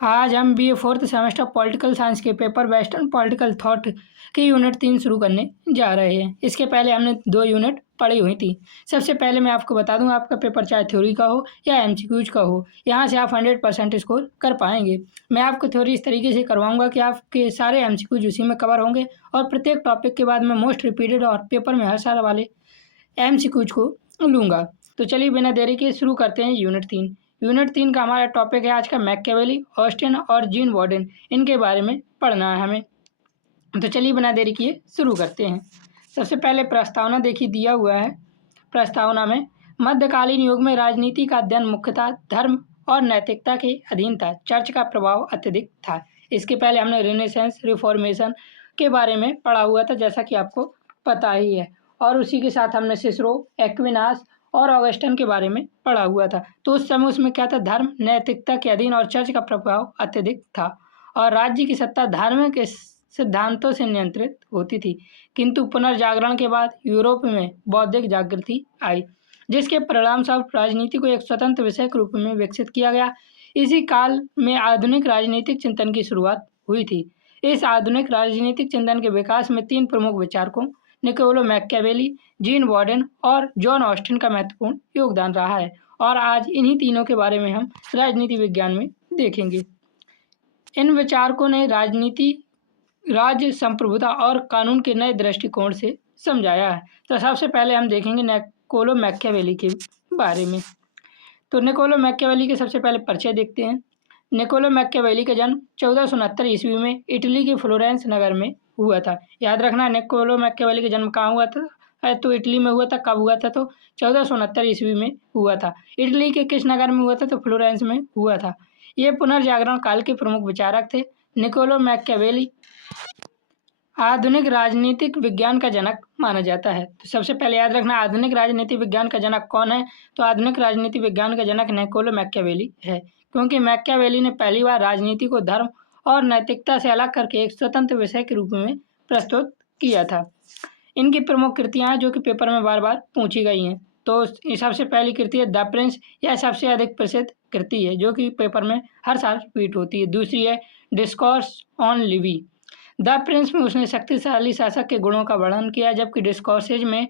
आज हम BA fourth semester political science के पेपर वेस्टर्न पॉलिटिकल थॉट की यूनिट 3 शुरू करने जा रहे हैं। इसके पहले हमने 2 यूनिट पढ़ी हुई थी। सबसे पहले मैं आपको बता दूं, आपका पेपर चाहे थ्योरी का हो या MCQs का हो, यहाँ से आप 100% स्कोर कर पाएंगे। मैं आपको थ्योरी इस तरीके से करवाऊंगा कि आपके सारे MCQs उसी में कवर होंगे और प्रत्येक टॉपिक के बाद मैं मोस्ट रिपीटेड और पेपर में हर साल वाले MCQs को लूँगा। तो चलिए बिना देरी के शुरू करते हैं यूनिट 3। यूनिट 3 का हमारा टॉपिक है आज का मैकियावेली, ऑस्टिन और जीन वार्डन, इनके बारे में पढ़ना है हमें। तो चलिए बिना देरी किए शुरू करते हैं। सबसे पहले प्रस्तावना देखिए दिया हुआ है। प्रस्तावना में मध्यकालीन युग में राजनीति का अध्ययन मुख्यतः धर्म और नैतिकता के अधीन था। चर्च का प्रभाव अत्यधिक था। इसके पहले हमने रिनेसेंस रिफॉर्मेशन के बारे में पढ़ा हुआ था, जैसा कि आपको पता ही है, और उसी के साथ हमने सिसरो, एक्विनास और ऑगस्टन के बारे में पढ़ा हुआ था। तो उस समय उसमें क्या था, धर्म नैतिकता के अधीन और चर्च का प्रभाव अत्यधिक था और राज्य की सत्ता धार्मिक सिद्धांतों से नियंत्रित होती थी। किंतु पुनर्जागरण के बाद यूरोप में बौद्धिक जागृति आई, जिसके परिणाम स्वरूप राजनीति को एक स्वतंत्र विषय के रूप में विकसित किया गया। इसी काल में आधुनिक राजनीतिक चिंतन की शुरुआत हुई थी। इस आधुनिक राजनीतिक चिंतन के विकास में 3 प्रमुख विचारकों निकोलो मैकियावेली, जीन वार्डन और जॉन ऑस्टिन का महत्वपूर्ण योगदान रहा है और आज इन्हीं तीनों के बारे में हम राजनीति विज्ञान में देखेंगे। इन विचारकों ने राजनीति, राज्य संप्रभुता और कानून के नए दृष्टिकोण से समझाया है। तो सबसे पहले हम देखेंगे निकोलो मैकियावेली के बारे में। तो निकोलो मैकियावेली के सबसे पहले परिचय देखते हैं। निकोलो मैकियावेली का जन्म 1469 ईस्वी में इटली के फ्लोरेंस नगर में हुआ था। याद रखना, निकोलो मैकियावेली का जन्म कहाँ हुआ था, तो इटली में हुआ था। कब हुआ था, तो 1469 ईस्वी में हुआ था। इटली के किस नगर में हुआ था, तो फ्लोरेंस में हुआ था। ये पुनर्जागरण काल के प्रमुख विचारक थे। निकोलो मैकियावेली आधुनिक राजनीतिक विज्ञान का जनक माना जाता है। तो सबसे पहले याद रखना, आधुनिक राजनीति विज्ञान का जनक कौन है, तो आधुनिक राजनीति विज्ञान का जनक निकोलो मैकियावेली है, क्योंकि मैकियावेली ने पहली बार राजनीति को धर्म और नैतिकता से अलग करके एक स्वतंत्र विषय के रूप में प्रस्तुत किया था। इनकी प्रमुख कृतियां जो कि पेपर में बार बार पूछी गई हैं। तो सबसे पहली कृति है द प्रिंस, यह सबसे अधिक प्रसिद्ध कृति है जो कि पेपर में हर साल रिपीट होती है। दूसरी है discourse on Levi. The Prince में उसने शक्तिशाली शासक के गुणों का वर्णन किया, जबकि डिस्कोर्सेज में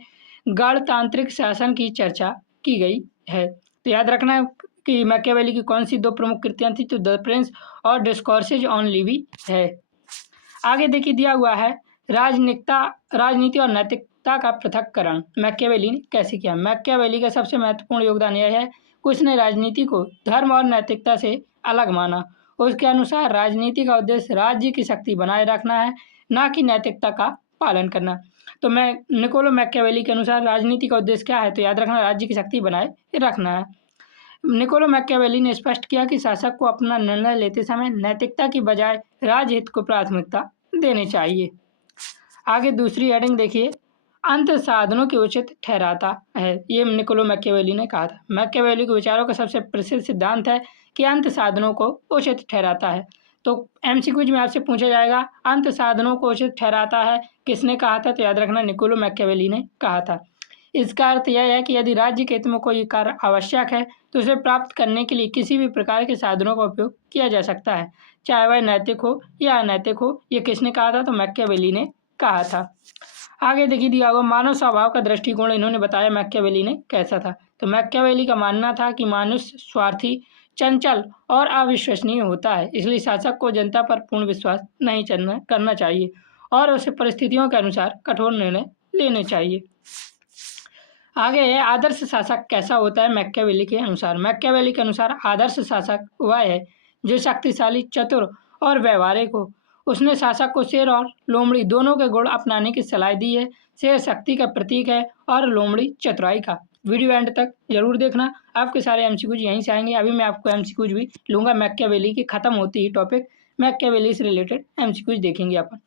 गणतांत्रिक शासन की चर्चा की गई है। तो याद रखना कि मैकियावेली की कौन सी 2 प्रमुख कृतियां थी, तो द प्रिंस और डिस्कोर्सेज ऑन लिवी है। आगे देखिए दिया हुआ है राजनीति और नैतिकता का पृथक्करण मैकियावेली ने कैसे किया। मैकियावेली का सबसे महत्वपूर्ण योगदान यह है कि उसने राजनीति को धर्म और नैतिकता से अलग माना। उसके अनुसार राजनीति का उद्देश्य राज्य की शक्ति बनाए रखना है, ना कि नैतिकता का पालन करना। तो निकोलो मैकियावेली के अनुसार राजनीति का उद्देश्य क्या है, तो याद रखना राज्य की शक्ति बनाए रखना है। निकोलो मैकियावेली ने स्पष्ट किया कि शासक को अपना निर्णय लेते समय नैतिकता की बजाय राजहित को प्राथमिकता देनी चाहिए। आगे दूसरी हेडिंग देखिए, अंत साधनों के उचित ठहराता है। ये निकोलो मैकियावेली ने कहा था। मैकियावेली के विचारों का सबसे प्रसिद्ध सिद्धांत है कि अंत साधनों को उचित ठहराता है। तो MCQs में आपसे पूछा जाएगा अंत साधनों को उचित ठहराता है किसने कहा था, तो याद रखना निकोलो मैकियावेली ने कहा था। इसका अर्थ यह है कि यदि राज्य के हित में कोई कार्य आवश्यक है तो उसे प्राप्त करने के लिए किसी भी प्रकार के साधनों का उपयोग किया जा सकता है, चाहे वह नैतिक हो या अनैतिक हो। ये किसने कहा था, तो मैकियावेली ने कहा था। आगे देखिए दिया हुआ मानव स्वभाव का दृष्टिकोण इन्होंने बताया मैकियावेली ने कैसा था। तो मैकियावेली का मानना था कि मनुष्य स्वार्थी, चंचल और अविश्वसनीय होता है, इसलिए शासक को जनता पर पूर्ण विश्वास नहीं करना चाहिए और उसे परिस्थितियों के अनुसार कठोर निर्णय लेने चाहिए। आगे है आदर्श शासक कैसा होता है मैकियावेली के अनुसार। मैकियावेली के अनुसार आदर्श शासक वह है जो शक्तिशाली, चतुर और व्यवहारिक हो। उसने शासक को शेर और लोमड़ी दोनों के गुण अपनाने की सलाह दी है। शेर शक्ति का प्रतीक है और लोमड़ी चतुराई का। वीडियो एंड तक जरूर देखना, आपके सारे MCQs यहीं से आएंगे। अभी मैं आपको MCQs भी लूँगा मैकियावेली की, खत्म होती ही टॉपिक मैकियावेली से रिलेटेड MCQs देखेंगे अपन।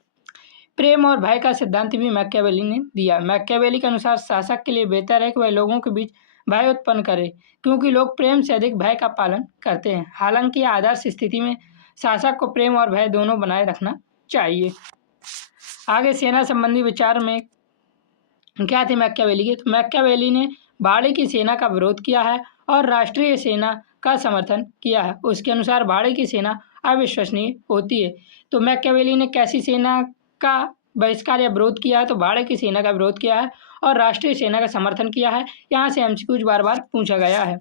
प्रेम और भय का सिद्धांत भी मैकियावेली ने दिया। मैकियावेली के अनुसार शासक के लिए बेहतर है कि वह लोगों के बीच भय उत्पन्न करे, क्योंकि लोग प्रेम से अधिक भय का पालन करते हैं। हालांकि आदर्श स्थिति में शासक को प्रेम और भय दोनों बनाए रखना चाहिए। आगे सेना संबंधी विचार में क्या थे मैकियावेली के, तो मैकियावेली ने भाड़े की सेना का विरोध किया है और राष्ट्रीय सेना का समर्थन किया है। उसके अनुसार भाड़े की सेना अविश्वसनीय होती है। तो मैकियावेली ने कैसी सेना का बहिष्कार या विरोध किया है? तो भारत की सेना का विरोध किया है और राष्ट्रीय सेना का समर्थन किया है। यहाँ से एमसीक्यूज बार बार पूछा गया है।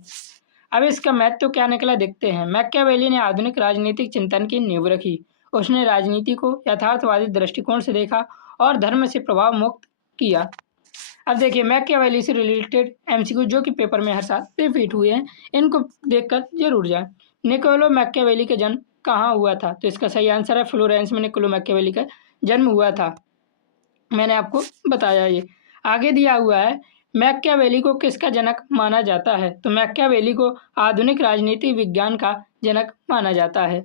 अब इसका महत्व तो क्या निकला देखते हैं। मैकियावेली ने आधुनिक राजनीतिक चिंतन की नींव रखी। उसने राजनीति को यथार्थवादी दृष्टिकोण से देखा और धर्म से प्रभाव मुक्त किया। अब देखिए मैकियावेली से रिलेटेड एमसीक्यू जो कि पेपर में हर साल रिपीट हुए हैं, इनको देखकर जरूर जाए। निकोलो मैकियावेली का जन्म कहाँ हुआ था? तो इसका सही आंसर है फ्लोरेंस में निकोलो मैकियावेली का जन्म हुआ था। मैंने आपको बताया ये। आगे दिया हुआ है मैकियावेली को किसका जनक माना जाता है? तो मैकियावेली को आधुनिक राजनीति विज्ञान का जनक माना जाता है।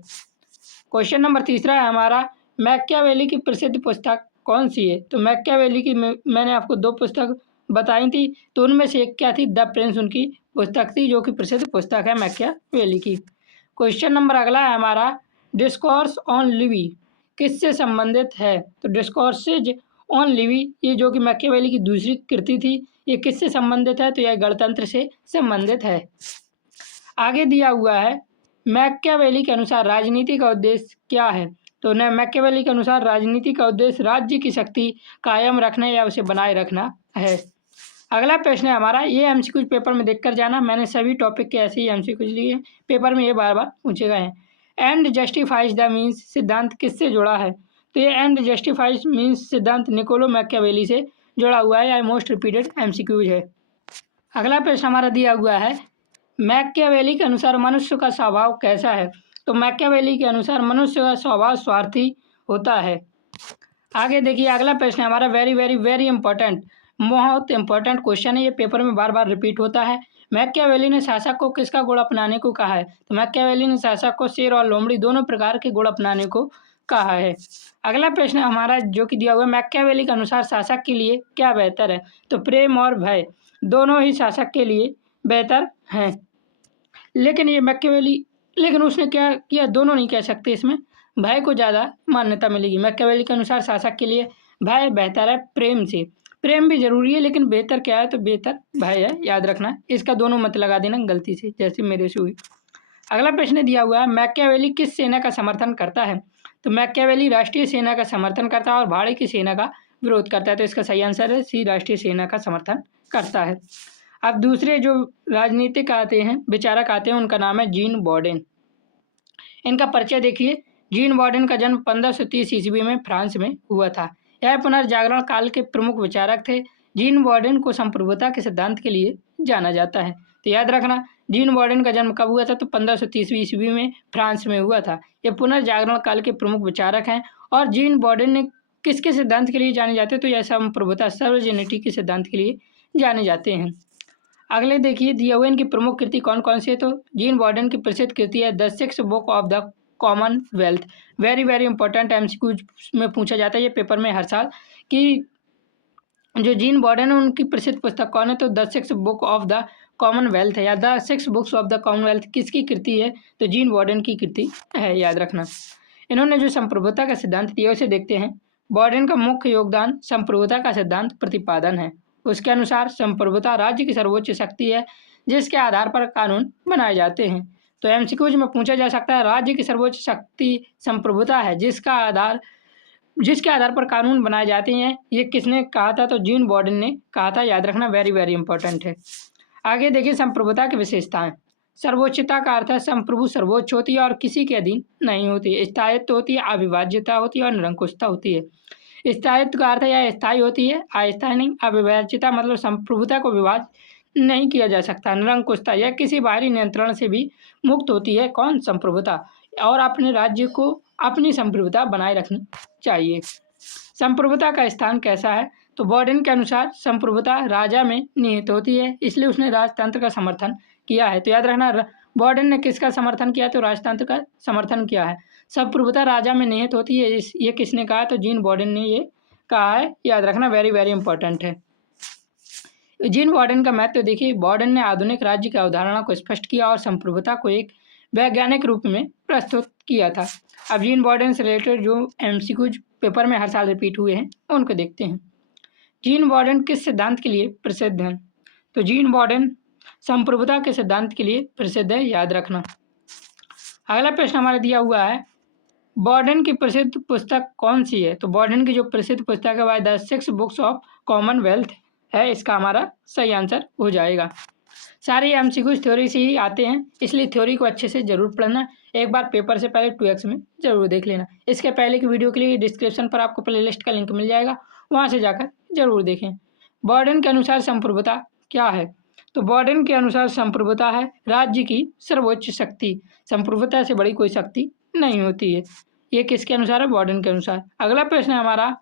क्वेश्चन नंबर तीसरा है हमारा, मैकियावेली की प्रसिद्ध पुस्तक कौन सी है? तो मैकियावेली की मैंने आपको 2 पुस्तक बताई थी, तो उनमें से एक क्या थी? द प्रिंस उनकी पुस्तक थी, जो कि प्रसिद्ध पुस्तक है मैकियावेली की। क्वेश्चन नंबर अगला है हमारा, डिस्कोर्स ऑन लिवी किससे संबंधित है? तो डिस्कोर्सेज ऑन लिवी ये जो कि मैकियावेली की दूसरी कृति थी, ये किससे संबंधित है? तो यह गणतंत्र से संबंधित है। आगे दिया हुआ है मैकियावेली के अनुसार राजनीति का उद्देश्य क्या है? तो न मैकियावेली के अनुसार राजनीति का उद्देश्य राज्य की शक्ति कायम रखना या उसे बनाए रखना है। अगला प्रश्न है हमारा, ये एमसीक्यू पेपर में देखकर जाना, मैंने सभी टॉपिक के ऐसे ही एमसीक्यू लिए हैं, पेपर में ये बार बार पूछे गए हैं। एंड जस्टिफाइज द मीन्स सिद्धांत किससे जुड़ा है? तो ये एंड जस्टिफाइज मीन्स सिद्धांत निकोलो मैकियावेली से जुड़ा हुआ है, या मोस्ट रिपीटेड एमसीक्यूज है। अगला प्रश्न हमारा दिया हुआ है, मैकियावेली के अनुसार मनुष्य का स्वभाव कैसा है? तो मैकियावेली के अनुसार मनुष्य का स्वभाव स्वार्थी होता है। आगे देखिए अगला प्रश्न है हमारा, वेरी वेरी वेरी इंपॉर्टेंट, बहुत इंपॉर्टेंट क्वेश्चन है, ये पेपर में बार बार रिपीट होता है। मैकियावेली ने शासक को किसका गुण अपनाने को कहा है? तो मैकियावेली ने शासक को शेर और लोमड़ी दोनों प्रकार के गुण अपनाने को कहा है। अगला प्रश्न हमारा जो कि दिया हुआ है, मैकियावेली के अनुसार शासक के लिए क्या बेहतर है? तो प्रेम और भय दोनों ही शासक के लिए बेहतर हैं। लेकिन ये मैकियावेली, लेकिन उसने क्या किया? दोनों नहीं कह सकते, इसमें भय को ज़्यादा मान्यता मिलेगी। मैकियावेली के अनुसार शासक के लिए भय बेहतर है प्रेम से। प्रेम भी जरूरी है, लेकिन बेहतर क्या है? तो बेहतर भय है, याद रखना। इसका दोनों मत लगा देना गलती से, जैसे मेरे से हुई। अगला प्रश्न दिया हुआ है, मैकियावेली किस सेना का समर्थन करता है? तो मैकियावेली राष्ट्रीय सेना का समर्थन करता है और भारत की सेना का विरोध करता है। तो इसका सही आंसर है सी, राष्ट्रीय सेना का समर्थन करता है। अब दूसरे जो राजनीतिक आते हैं, विचारक आते हैं, उनका नाम है जीन बॉर्डेन। इनका परिचय देखिए। जीन बॉर्डेन का जन्म 1530 ईस्वी में फ्रांस में हुआ था। यह पुनर्जागरण काल के प्रमुख विचारक थे। जीन बॉर्डेन को संप्रभुता के सिद्धांत के लिए जाना जाता है। तो याद रखना, जीन बॉर्डेन का जन्म कब हुआ था? तो 1530 ईस्वी में फ्रांस में हुआ था। ये पुनर्जागरण काल के प्रमुख विचारक हैं। और जीन बॉर्डेन ने किसके सिद्धांत के लिए जाने जाते हैं? तो यह संप्रभुता, सर्वजनिटी के सिद्धांत के लिए जाने जाते हैं। अगले देखिए दिए हुए इनकी प्रमुख कृति कौन कौन सी है? तो जीन बॉर्डेन की प्रसिद्ध कृति है the sixth book of the Commonwealth. Very very important MCQ में पूछा जाता है ये पेपर में हर साल, कि जो जीन बॉर्डेन है उनकी प्रसिद्ध पुस्तक कौन है? तो the sixth book of the Commonwealth है, या the six books of the Commonwealth किसकी कृति है? तो जीन बॉर्डेन की कृति है, याद रखना। इन्होंने जो संप्रभुता का सिद्धांत दिया उसे देखते हैं। बॉर्डेन का मुख्य योगदान संप्रभुता का सिद्धांत प्रतिपादन है। उसके अनुसार संप्रभुता राज्य की सर्वोच्च शक्ति है, जिसके आधार पर कानून बनाए जाते हैं। तो एमसीक्यूज में पूछा जा सकता है, राज्य की सर्वोच्च शक्ति संप्रभुता है, जिसके आधार पर कानून बनाए जाते हैं, ये किसने कहा था? तो जीन बॉर्डेन ने कहा था, याद रखना, वेरी वेरी इंपॉर्टेंट है। आगे देखिए संप्रभुता की विशेषताएं। सर्वोच्चता का अर्थ है संप्रभु सर्वोच्च होती है और किसी के अधीन नहीं होती है। स्थायित्व होती है, अविभाज्यता होती है और निरंकुशता होती है। स्थायित्व का अर्थ है यह स्थायी होती है, अस्थायी नहीं। अविभाज्यता मतलब संप्रभुता को विभाज्य नहीं किया जा सकता। निरंकुशता, यह किसी बाहरी नियंत्रण से भी मुक्त होती है। कौन? संप्रभुता। और अपने राज्य को अपनी संप्रभुता बनाए रखनी चाहिए। संप्रभुता का स्थान कैसा है? तो बॉर्डेन के अनुसार संप्रभुता राजा में निहित होती है, इसलिए उसने राजतंत्र का समर्थन किया है। तो याद रखना, बॉर्डेन ने किसका समर्थन किया? तो राजतंत्र का समर्थन किया है। संप्रभुता राजा में निहित होती है, ये किसने कहा? तो जीन बॉर्डेन ने ये कहा है, याद रखना, वेरी वेरी इंपॉर्टेंट है। जीन बॉर्डेन का महत्व देखिए। बॉर्डेन ने आधुनिक राज्य की अवधारणा को स्पष्ट किया और संप्रभुता को एक वैज्ञानिक रूप में प्रस्तुत किया था। अब जीन बॉर्डेन से रिलेटेड जो एमसीक्यूज पेपर में हर साल रिपीट हुए हैं उनको देखते हैं। जीन बॉर्डेन किस सिद्धांत के लिए प्रसिद्ध हैं? तो जीन बॉर्डेन संप्रभुता के सिद्धांत के लिए प्रसिद्ध है, याद रखना। अगला प्रश्न हमारा दिया हुआ है, बॉर्डन की प्रसिद्ध पुस्तक कौन सी है? तो बॉर्डन की जो प्रसिद्ध पुस्तक है वह द 6 बुक्स ऑफ कॉमनवेल्थ है। इसका हमारा सही आंसर हो जाएगा। सारे एमसीक्यूज थ्योरी से ही आते हैं, इसलिए थ्योरी को अच्छे से जरूर पढ़ना। एक बार पेपर से पहले 2x में जरूर देख लेना। इसके पहले की वीडियो के लिए डिस्क्रिप्शन पर आपको प्लेलिस्ट का लिंक मिल जाएगा, वहाँ से जाकर जरूर देखें। बॉर्डन के अनुसार संप्रभुता क्या है? तो बॉर्डन के अनुसार संप्रभुता है राज्य की सर्वोच्च शक्ति। संप्रभुता से बड़ी कोई शक्ति नहीं होती है। ये किसके अनुसार है? बॉर्डन के अनुसार। अगला प्रश्न है हमारा,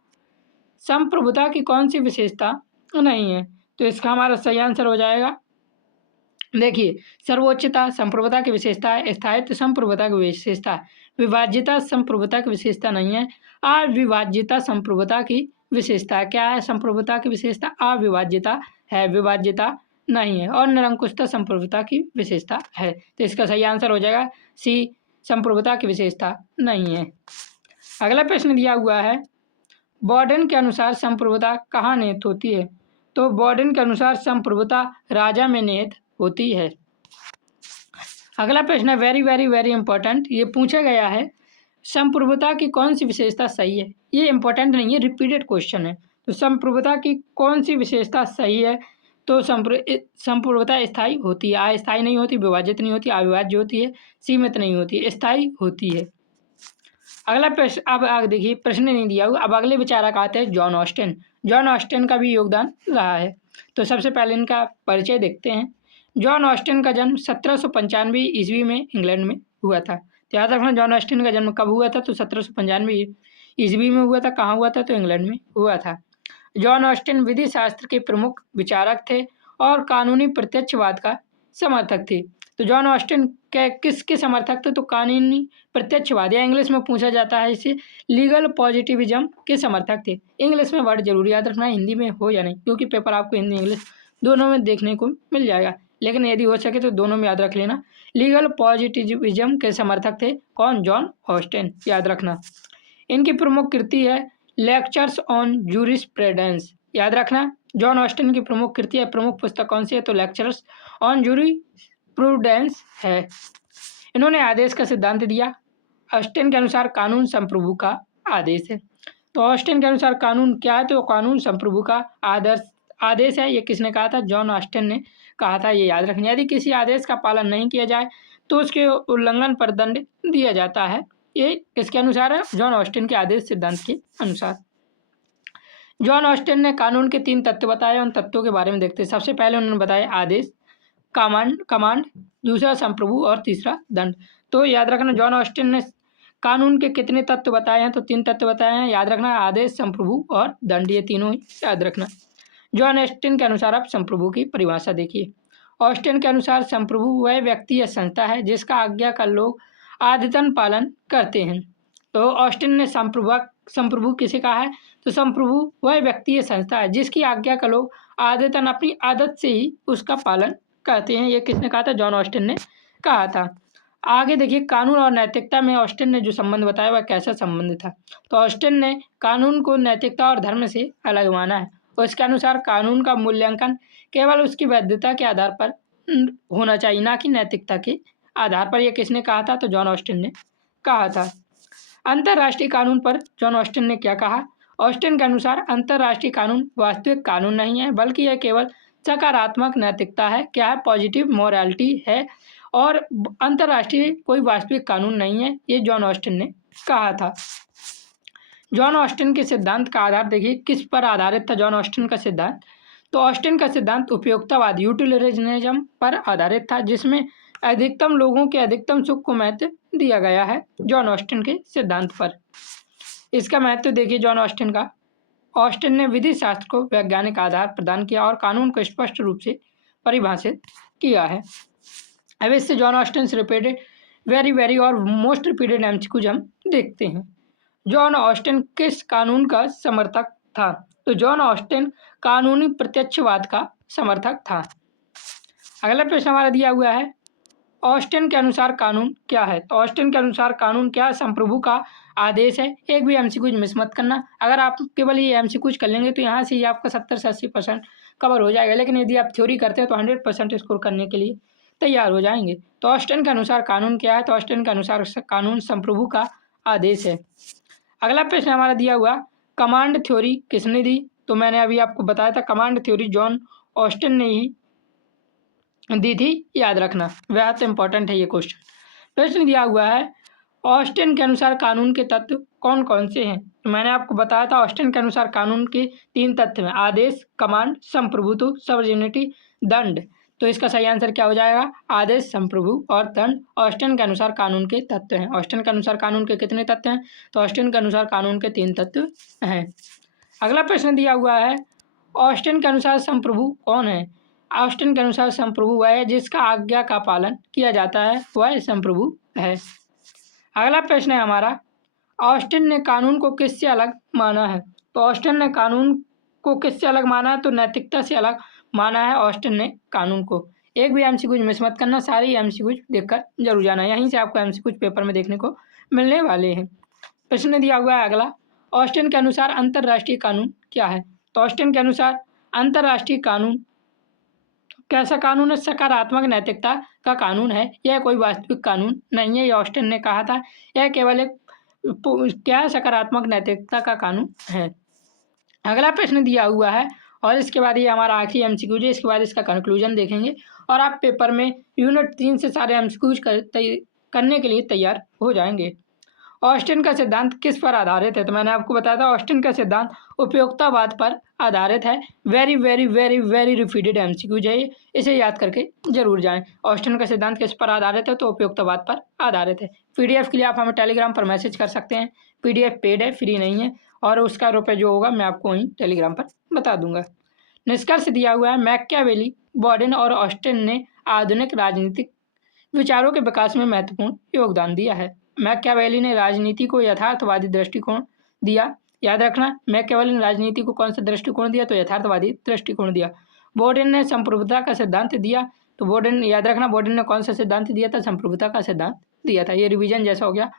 संप्रभुता की कौन सी विशेषता नहीं है? तो इसका हमारा सही आंसर हो जाएगा, देखिए, सर्वोच्चता संप्रभुता की विशेषता है, स्थायित्व संप्रभुता की विशेषता है, विभाज्यता संप्रभुता की विशेषता नहीं है, अविभाज्यता संप्रभुता की विशेषता है। क्या है संप्रभुता की विशेषता? अविभाज्यता है, विभाज्यता नहीं है। और निरंकुशता संप्रभुता की विशेषता है। तो इसका सही आंसर हो जाएगा सी, संप्रभुता की विशेषता नहीं है। अगला प्रश्न दिया हुआ है, बॉर्डन के अनुसार संप्रभुता कहाँ निहित होती है? तो बॉर्डन के अनुसार संप्रभुता राजा में निहित होती है। अगला प्रश्न है वेरी वेरी वेरी इंपॉर्टेंट, ये पूछा गया है, संप्रभुता की कौन सी विशेषता सही है? ये इंपॉर्टेंट नहीं है, रिपीटेड क्वेश्चन है। तो संप्रभुता की कौन सी विशेषता सही है? तो संप्रभुता स्थायी होती है, अस्थायी नहीं होती, विभाजित नहीं होती, अविभाज्य होती है, सीमित नहीं होती, स्थायी होती है। अगला प्रश्न, अब आगे देखिए, प्रश्न नहीं दिया हुआ। अब अगले विचारक आते हैं जॉन ऑस्टिन। जॉन ऑस्टिन का भी योगदान रहा है। तो सबसे पहले इनका परिचय देखते हैं। जॉन ऑस्टिन का जन्म 1795 ईस्वी में इंग्लैंड में हुआ था। तो याद रखना, जॉन ऑस्टिन का जन्म कब हुआ था? तो 1795 ईस्वी में हुआ था। कहाँ हुआ था? तो इंग्लैंड में हुआ था। जॉन ऑस्टिन विधि शास्त्र के प्रमुख विचारक थे और कानूनी प्रत्यक्षवाद का समर्थक थे। तो जॉन ऑस्टिन के किसके समर्थक थे? तो कानूनी प्रत्यक्षवाद, या इंग्लिश में पूछा जाता है इसे लीगल पॉजिटिविज्म के समर्थक थे। इंग्लिश में वर्ड जरूर याद रखना, हिंदी में हो या नहीं, क्योंकि पेपर आपको हिंदी इंग्लिश दोनों में देखने को मिल जाएगा, लेकिन यदि हो सके तो दोनों में याद रख लेना। लीगल पॉजिटिविज्म के समर्थक थे कौन? जॉन ऑस्टिन, याद रखना। इनकी प्रमुख कृति है लेक्चर्स ऑन जूरिस्प्रूडेंस, याद रखना। जॉन ऑस्टिन की प्रमुख कृति है, प्रमुख पुस्तक कौन सी है? तो लेक्चर्स ऑन जूरिस्प्रूडेंस है। इन्होंने आदेश का सिद्धांत दिया। ऑस्टिन के अनुसार कानून संप्रभु का आदेश है। तो ऑस्टिन के अनुसार कानून क्या है? तो कानून संप्रभु का आदेश है। ये किसने कहा था? जॉन ऑस्टिन ने कहा था, ये याद रखना। यदि किसी आदेश का पालन नहीं किया जाए तो उसके उल्लंघन पर दंड दिया जाता है। ये किसके अनुसार है? जॉन ऑस्टिन के आदेश सिद्धांत के अनुसार। जॉन ऑस्टिन ने कानून के 3 तत्व बताए, उन तत्वों के बारे में देखते हैं। सबसे पहले उन्होंने बताया आदेश, कमांड, दूसरा संप्रभु और तीसरा दंड। तो याद रखना, जॉन ऑस्टिन ने कानून के कितने तत्व बताए हैं? तो 3 तत्व बताए हैं, याद रखना, आदेश, संप्रभु और दंड, ये तीनों याद रखना। जॉन ऑस्टिन के अनुसार आप संप्रभु की परिभाषा देखिए। ऑस्टिन के अनुसार संप्रभु वह व्यक्ति या संस्था है जिसका आज्ञा का लोग आदतन पालन करते हैं। तो ऑस्टिन ने संप्रभु किसे कहा है? तो संप्रभु वह व्यक्ति या संस्था है जिसकी आज्ञा का लोग आदतन अपनी आदत से ही उसका पालन करते हैं। ये किसने कहा था? जॉन ऑस्टिन ने कहा था। आगे देखिए, कानून और नैतिकता में ऑस्टिन ने जो संबंध बताया वह कैसा संबंध था? तो ऑस्टिन ने कानून को नैतिकता और धर्म से अलग माना है। उसके अनुसार कानून का मूल्यांकन केवल उसकी वैधता के आधार पर होना चाहिए, ना कि नैतिकता के आधार पर। यह किसने कहा था? तो जॉन ऑस्टिन ने कहा था। अंतर्राष्ट्रीय कानून पर जॉन ऑस्टिन ने क्या कहा? ऑस्टिन के अनुसार अंतर्राष्ट्रीय कानून वास्तविक कानून नहीं है, बल्कि यह केवल सकारात्मक नैतिकता है। क्या है? पॉजिटिव मोरालिटी है, और अंतर्राष्ट्रीय कोई वास्तविक कानून नहीं है, ये जॉन ऑस्टिन ने कहा था। जॉन ऑस्टिन के सिद्धांत का आधार देखिए, किस पर आधारित था जॉन ऑस्टिन का सिद्धांत? तो ऑस्टिन का सिद्धांत उपयोगितावाद, यूटिलिटेरियनिज्म पर आधारित था, जिसमें अधिकतम लोगों के अधिकतम सुख को महत्व दिया गया है जॉन ऑस्टिन के सिद्धांत पर। इसका महत्व देखिए जॉन ऑस्टिन का। ऑस्टिन ने विधि शास्त्र को वैज्ञानिक आधार प्रदान किया और कानून को स्पष्ट रूप से परिभाषित किया है। अब इससे जॉन ऑस्टिन से रिपीटेड वेरी वेरी और मोस्ट रिपीटेड एमसीक्यूज हम देखते हैं। जॉन ऑस्टिन किस कानून का समर्थक था? तो जॉन ऑस्टिन कानूनी प्रत्यक्षवाद का समर्थक था। अगला प्रश्न हमारा दिया हुआ है, ऑस्टिन के अनुसार कानून क्या है? तो ऑस्टिन के अनुसार कानून क्या? संप्रभु का आदेश है। एक भी एमसीक्यूज मिस मत करना। अगर आप केवल ये एमसीक्यूज कर लेंगे तो यहाँ से ही आपका 70 से 80% कवर हो जाएगा, लेकिन यदि आप थ्योरी करते हैं तो 100% स्कोर करने के लिए तैयार हो जाएंगे। तो ऑस्टिन के अनुसार कानून क्या है? तो ऑस्टिन के अनुसार कानून संप्रभु का आदेश है। अगला प्रश्न हमारा दिया हुआ, कमांड थ्योरी किसने दी? तो मैंने अभी आपको बताया था कमांड थ्योरी जॉन ऑस्टिन ने ही दी थी, याद रखना, बहुत इंपॉर्टेंट है ये क्वेश्चन। प्रश्न दिया हुआ है, ऑस्टिन के अनुसार कानून के तत्व कौन कौन से हैं? तो मैंने आपको बताया था ऑस्टिन के अनुसार कानून के 3 तत्व हैं, आदेश, कमांड, संप्रभुत्व, सबऑर्डिनेटी, दंड। तो इसका सही आंसर क्या हो जाएगा? आदेश, संप्रभु और दंड ऑस्टिन के अनुसार कानून के तत्व हैं। ऑस्टिन के अनुसार कानून के कितने तत्व हैं? तो ऑस्टिन के अनुसार कानून के 3 तत्व हैं। अगला प्रश्न दिया हुआ है, ऑस्टिन के अनुसार संप्रभु कौन है? ऑस्टिन के अनुसार संप्रभु वह है जिसका आज्ञा का पालन किया जाता है, वह संप्रभु है। अगला प्रश्न है हमारा, ऑस्टिन ने कानून को किससे अलग माना है? तो ऑस्टिन ने कानून को किससे अलग माना है? तो नैतिकता से अलग माना है ऑस्टिन ने कानून को। एक भी एमसीक्यू मिस मत करना, सारे एमसीक्यू देखकर जरूर जाना, यहीं से आपको एमसीक्यू पेपर में देखने को मिलने वाले हैं। प्रश्न दिया हुआ है अगला, ऑस्टिन के अनुसार अंतर्राष्ट्रीय कानून क्या है? तो ऑस्टिन के अनुसार अंतर्राष्ट्रीय कानून कैसा कानून है? सकारात्मक नैतिकता का कानून है, यह कोई वास्तविक कानून नहीं है, ये ऑस्टिन ने कहा था। यह केवल एक क्या सकारात्मक नैतिकता का कानून है। अगला प्रश्न दिया हुआ है और इसके बाद ये हमारा आखिरी एमसीक्यू है, इसके बाद इसका कंक्लूजन देखेंगे और आप पेपर में यूनिट 3 से सारे एमसीक्यूज करने के लिए तैयार हो जाएंगे। ऑस्टिन का सिद्धांत किस पर आधारित है? तो मैंने आपको बताया था ऑस्टिन का सिद्धांत उपयोगितावाद पर आधारित है। Very very very very repeated MCQs है, इसे याद करके जरूर जाएं। ऑस्टिन का सिद्धांत किस पर आधारित है? तो उपयोगितावाद पर आधारित है। पीडीएफ के लिए आप हमें टेलीग्राम पर मैसेज कर सकते हैं, पीडीएफ पेड है, फ्री नहीं है, और उसका रुपये जो होगा मैं आपको वहीं टेलीग्राम पर बता दूंगा। निष्कर्ष दिया हुआ है, मैकियावेली, बॉर्डन और ऑस्टिन ने आधुनिक राजनीतिक विचारों के विकास में महत्वपूर्ण योगदान दिया है। मैकियावेली ने राजनीति को यथार्थवादी दृष्टिकोण दिया, याद रखना, मैकियावेली ने राजनीति को कौन सा दृष्टिकोण दिया? तो यथार्थवादी दृष्टिकोण दिया। बॉर्डन ने संप्रभुता का सिद्धांत दिया, तो बॉर्डन, याद रखना, बॉर्डन ने कौन सा सिद्धांत दिया था? संप्रभुता का सिद्धांत दिया था, ये रिवीजन जैसा हो गया।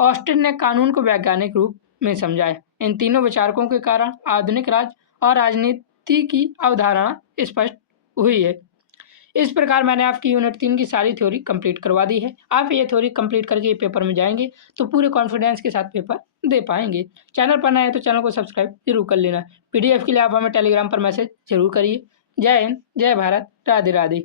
ऑस्टिन ने कानून को वैज्ञानिक रूप में समझाया। इन तीनों विचारकों के कारण आधुनिक राज्य और राजनीति की अवधारणा स्पष्ट हुई है। इस प्रकार मैंने आपकी यूनिट 3 की सारी थ्योरी कंप्लीट करवा दी है। आप ये थ्योरी कंप्लीट करके पेपर में जाएंगे तो पूरे कॉन्फिडेंस के साथ पेपर दे पाएंगे। चैनल पर नए हैं तो चैनल को सब्सक्राइब जरूर कर लेना। पीडीएफ के लिए आप हमें टेलीग्राम पर मैसेज जरूर करिए। जय हिंद, जय भारत, राधे राधे।